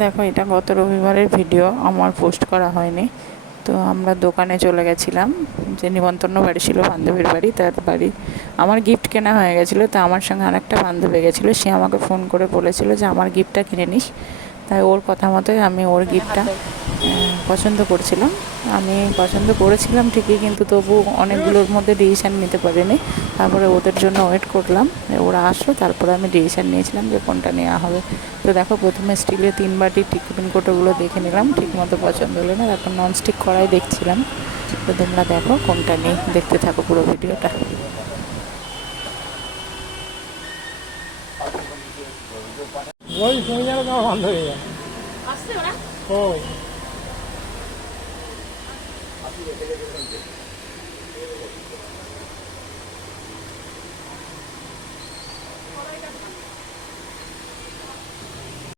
দেখো, এটা গত রবিবারের ভিডিও, আমার পোস্ট করা হয়নি। তো আমরা দোকানে চলে গেছিলাম, যে নিমন্ত্রণ বাড়ি ছিল বান্ধবীর বাড়ি, তার বাড়ি। আমার গিফট কেনা হয়ে গেছিলো, তো আমার সঙ্গে আরেকটা বান্ধবী গেছিলো, সে আমাকে ফোন করে বলেছিল যে আমার গিফটটা কিনে নিস। তাই ওর কথা মতোই আমি ওর গিফটটা পছন্দ করছিলাম। আমি পছন্দ করেছিলাম ঠিকই, কিন্তু তবু অনেকগুলোর মধ্যে ডিসিশান নিতে পারিনি। তারপরে ওদের জন্য ওয়েট করলাম, ওরা আসলো, তারপরে আমি ডিসিশান নিয়েছিলাম যে কোনটা নেওয়া হবে। তো দেখো, প্রথমে স্টিলের 3 বাটি টিফিন কোটোগুলো দেখে নিলাম, ঠিকমতো পছন্দ হলো না। তারপর ননস্টিক কড়াই দেখছিলাম। তো তোমরা দেখো কোনটা নিই, দেখতে থাকো পুরো ভিডিওটা। ওই তুমি যেন তোমার বন্ধ হয়ে যায় ওই